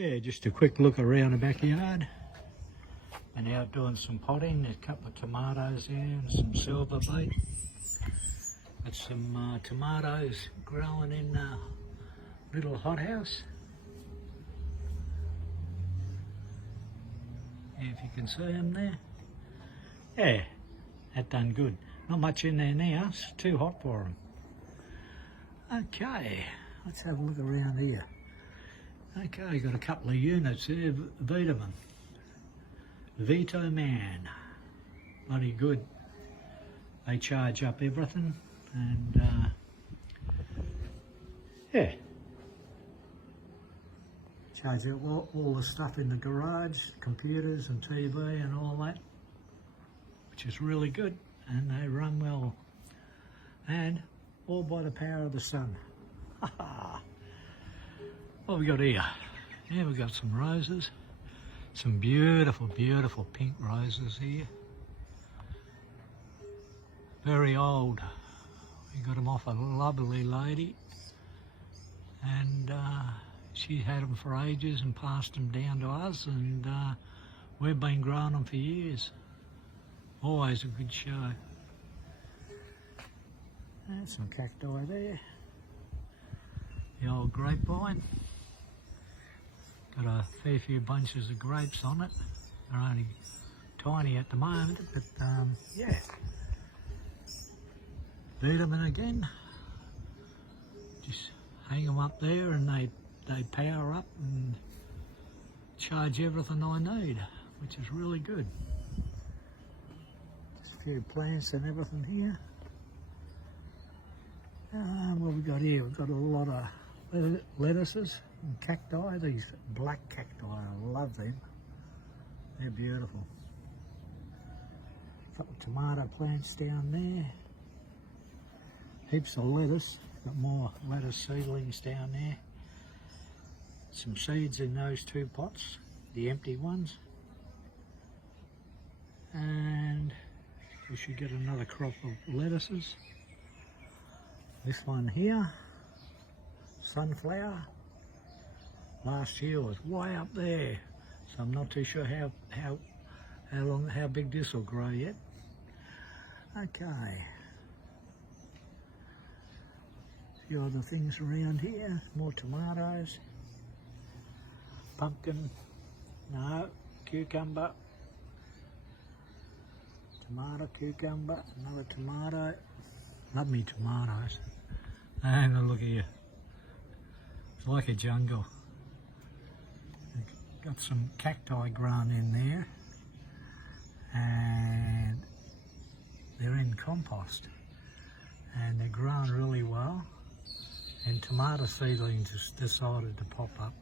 Yeah, just a quick look around the backyard. And out doing some potting. There's a couple of tomatoes there and some silver bait. Got some tomatoes growing in a little hothouse. Yeah, if you can see them there. Yeah, that done good. Not much in there now, it's too hot for them. Okay, let's have a look around here. Okay, got a couple of units there, Vitamin. Vito Man, bloody good. They charge up everything and yeah, charge up all the stuff in the garage, computers and TV and all that, which is really good, and they run well, and all by the power of the sun. What we got here? Yeah, we got some roses. Some beautiful, beautiful pink roses here. Very old. We got them off a lovely lady, and she had them for ages and passed them down to us, and we've been growing them for years. Always a good show. There's some cacti there. The old grapevine. Got a fair few bunches of grapes on it. They're only tiny at the moment, but yeah. Vitamin again. Just hang them up there and they power up and charge everything I need, which is really good. Just a few plants and everything here. What we got here? We've got a lot of lettuces and cacti, these black cacti, I love them. They're beautiful. A couple of tomato plants down there. Heaps of lettuce, got more lettuce seedlings down there. Some seeds in those two pots, the empty ones. And we should get another crop of lettuces. This one here, sunflower. Last year was way up there, so I'm not too sure how big this will grow yet. Okay. A few other things around here. More tomatoes. Pumpkin. No. Cucumber. Tomato, cucumber. Another tomato. Love me tomatoes. And look here. It's like a jungle. Got some cacti grown in there, and they're in compost, and they're growing really well, and tomato seedlings just decided to pop up.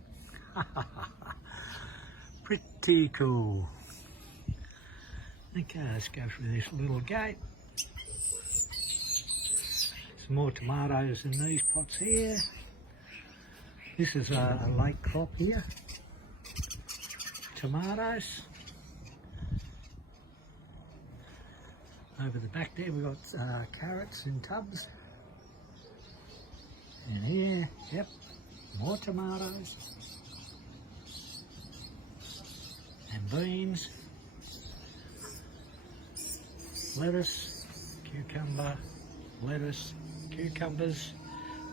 Pretty cool. Okay, let's go through this little gate. Some more tomatoes in these pots here. This is a late crop here. Tomatoes. Over the back there we've got carrots in tubs. And here, yep, more tomatoes. And beans. Lettuce, cucumber, lettuce, cucumbers,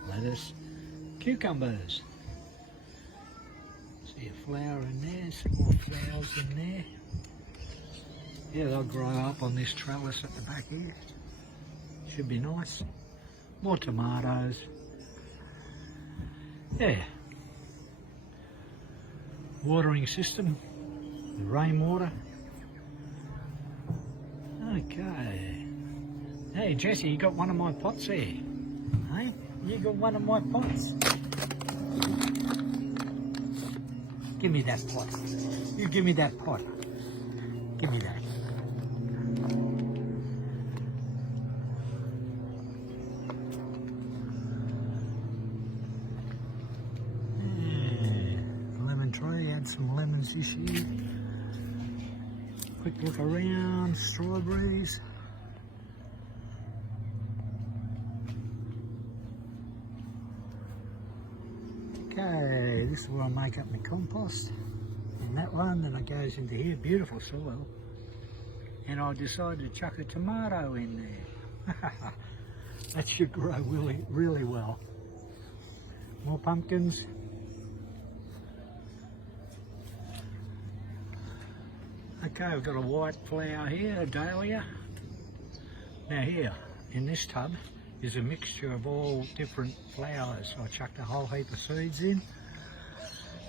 lettuce, cucumbers. See a flower in there, some more flowers in there. Yeah, they'll grow up on this trellis at the back here. Should be nice. More tomatoes. Yeah. Watering system, the rainwater. Okay. Hey Jesse, you got one of my pots there. Hey, you got one of my pots. Give me that pot. You give me that pot. Give me that. Yeah. Lemon tree, had some lemons this year. Quick look around, strawberries. Okay, this is where I make up my compost. And that one, then it goes into here, beautiful soil. And I decided to chuck a tomato in there. That should grow really, really well. More pumpkins. Okay, we've got a white flower here, a dahlia. Now here, in this tub, is a mixture of all different flowers. I chucked a whole heap of seeds in,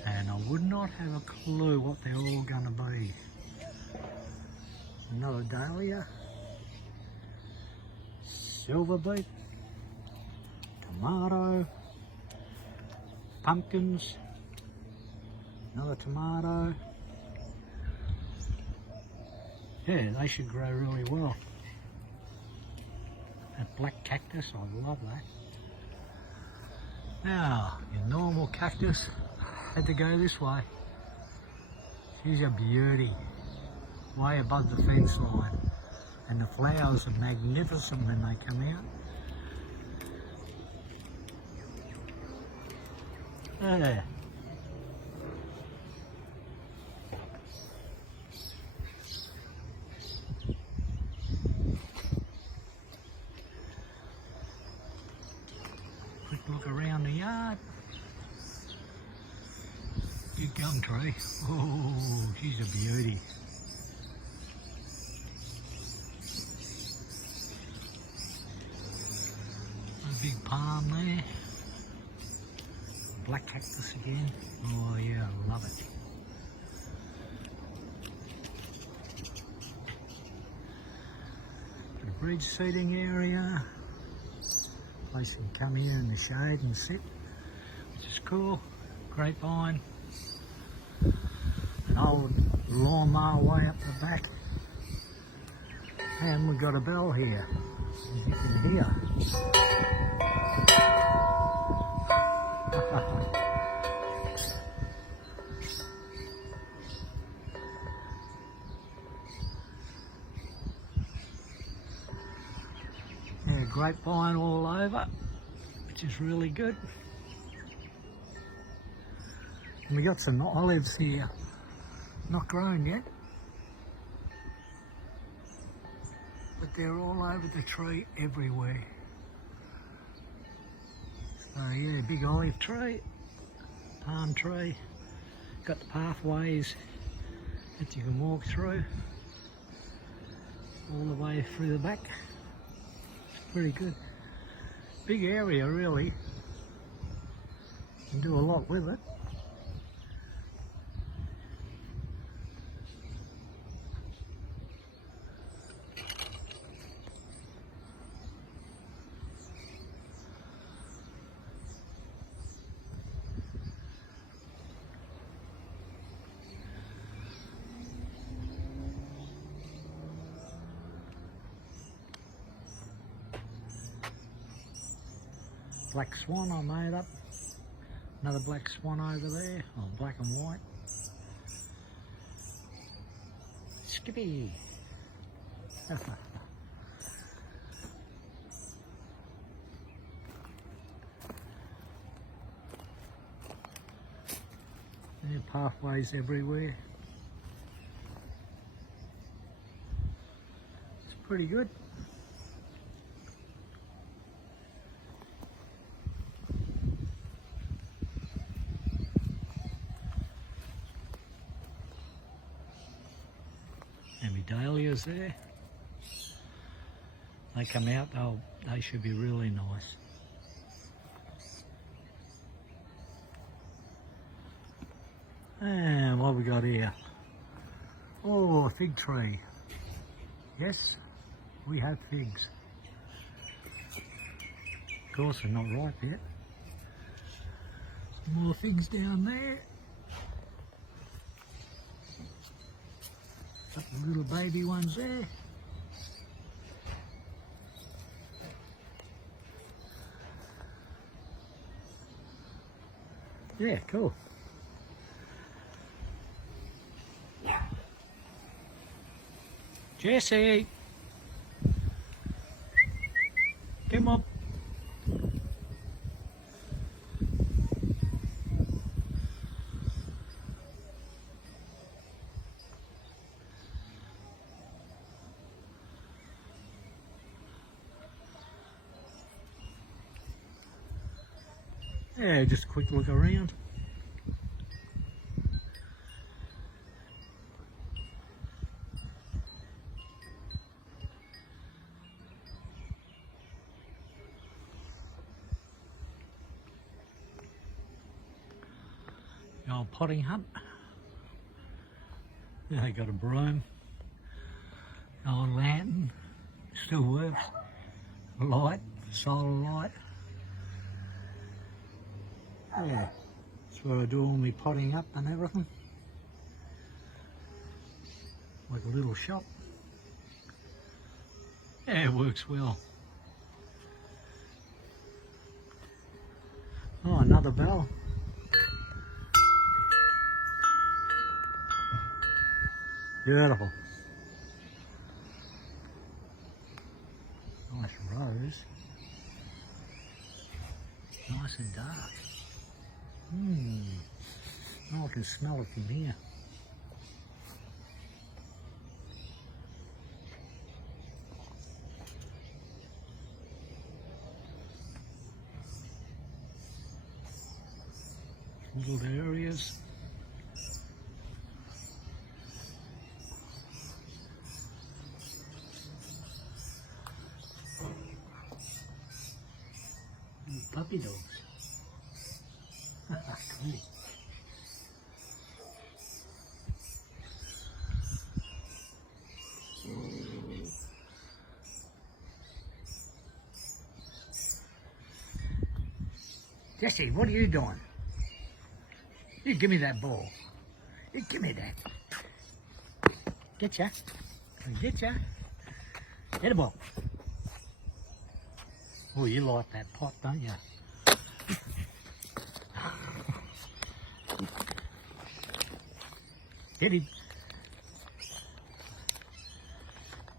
and I would not have a clue what they're all going to be. Another dahlia, silver beet, tomato, pumpkins, another tomato. Yeah, they should grow really well. That black cactus, I love that. Now, your normal cactus had to go this way. She's a beauty, way above the fence line. And the flowers are magnificent when they come out. There. Quick look around the yard. Big gum tree. Oh, she's a beauty. A big palm there. Black cactus again. Oh yeah, I love it. The bridge seating area. Place you can come here in the shade and sit, which is cool. Grapevine. An old lawnmower way up the back. And we've got a bell here, as you can hear. Yeah, grapevine all over, which is really good. And we got some olives here, not grown yet, but they're all over the tree everywhere. So yeah, big olive tree, palm tree, got the pathways that you can walk through all the way through the back. It's pretty good. Big area really, you can do a lot with it. Black swan I made up. Another black swan over there, oh, black and white. Skippy! There are pathways everywhere. It's pretty good. And my dahlias there, they come out, they should be really nice. And what we got here? Oh, a fig tree. Yes, we have figs. Of course, they're not ripe yet. Some more figs down there. Got the little baby ones there. Yeah, cool. Jesse, come up. Yeah, just a quick look around. The old potting hut. Yeah, they got a broom. The old lantern still works. Light, solar light. Yeah, that's where I do all my potting up and everything. Like a little shop. Yeah, it works well. Oh, another bell. Beautiful. Nice rose. Nice and dark. Oh, I can smell it from here. Little areas. Puppy dogs. Cool. Jesse, what are you doing? You give me that ball. You give me that. Getcha. Getcha. Hit a ball. Oh, you like that pot, don't you? Hit him.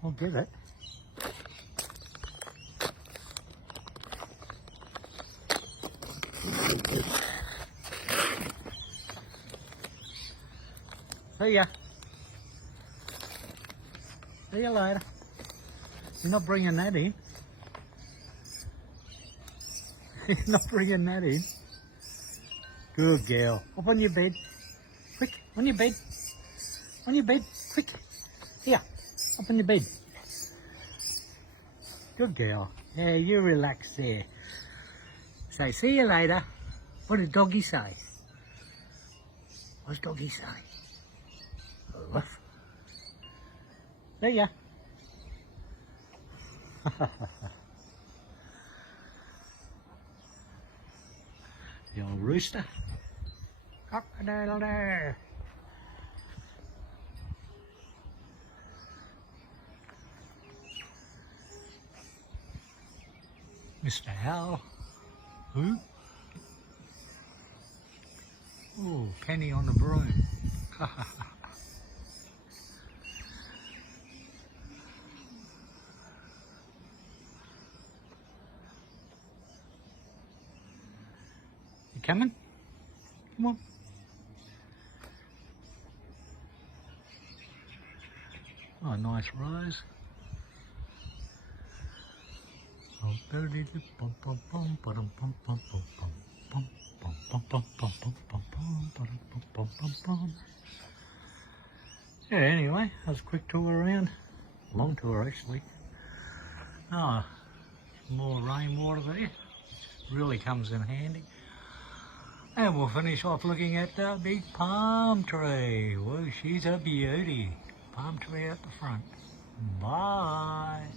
I'll get it. See ya. See you later. You're not bringing that in. You're not bringing that in. Good girl. Up on your bed. Quick, on your bed. On your bed. Quick. Here. Up on your bed. Good girl. Yeah, you relax there. Say, see you later. What did doggy say? What's doggy say? Woof. See ya. The old rooster. Cock-a-doodle-doo. Mr. Owl. Who? Oh, Penny on the broom. You coming? Come on. Oh, nice rose. Yeah, anyway, that was a quick tour around. Long tour, actually. Oh, more rainwater there. Really comes in handy. And we'll finish off looking at that big palm tree. Well, she's a beauty. Palm tree at the front. Bye.